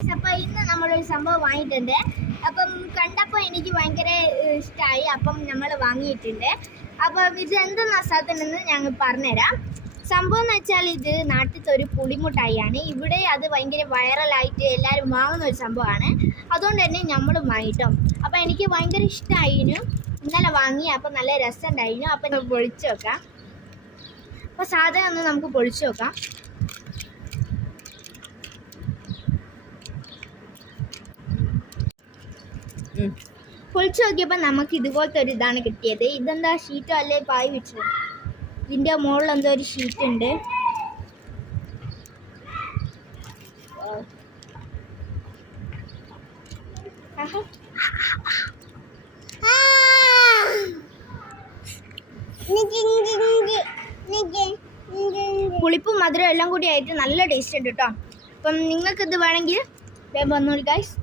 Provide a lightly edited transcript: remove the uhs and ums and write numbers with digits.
അപ്പോൾ ഇന്ന് നമ്മളൊരു സംഭവം വാങ്ങിയിട്ടുണ്ട്. അപ്പം കണ്ടപ്പോൾ എനിക്ക് ഭയങ്കര ഇഷ്ടമായി. അപ്പം നമ്മൾ വാങ്ങിയിട്ടുണ്ട്. അപ്പം ഇത് എന്തെന്ന സ്ഥലത്തുനിന്ന് ഞങ്ങൾ പറഞ്ഞുതരാം. സംഭവം എന്ന് വെച്ചാൽ ഇത് നാട്ടിലത്തെ ഒരു പുളിമുട്ടായിയാണ്. ഇവിടെ അത് ഭയങ്കര വൈറലായിട്ട് എല്ലാവരും വാങ്ങുന്ന ഒരു സംഭവമാണ്. അതുകൊണ്ട് തന്നെ നമ്മളും വാങ്ങിട്ടോ. അപ്പം എനിക്ക് ഭയങ്കര ഇഷ്ടമായിരുന്നു. ഇന്നലെ വാങ്ങി. അപ്പം നല്ല രസമുണ്ടായിരുന്നു. അപ്പം പൊളിച്ച് വെക്കാം. അപ്പോൾ സാധനം ഒന്ന് നമുക്ക് പൊളിച്ച് വെക്കാം. പൊളിച്ചു നോക്കിയപ്പോൾ നമുക്ക് ഇതുപോലത്തെ ഒരു ഇതാണ് കിട്ടിയത്. ഇതെന്താ ഷീറ്റോ അല്ലേ പായ് വെച്ചത്? ഇതിൻ്റെ മുകളിൽ എന്തോ ഒരു ഷീറ്റ് ഉണ്ട്. പുളിപ്പും മധുരം എല്ലാം കൂടി ആയിട്ട് നല്ല ടേസ്റ്റ് ഉണ്ട് കേട്ടോ. അപ്പം നിങ്ങൾക്കിത് വേണമെങ്കിൽ വേഗം വന്നോളൂ ഗൈസ്.